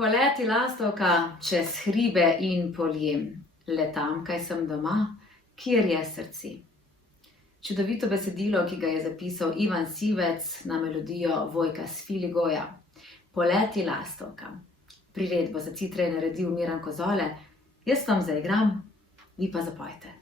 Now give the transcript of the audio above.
Poleti lastovka čez hribe in poljem, le tam, kaj sem doma, kjer je srce. Čudovito besedilo, ki ga je zapisal Ivan Sivec na melodijo Vojka Sfiligoja. Poleti lastovka. Priredbo za citre je naredil Miran Kozole, jaz vam zaigram, vi pa zapojte.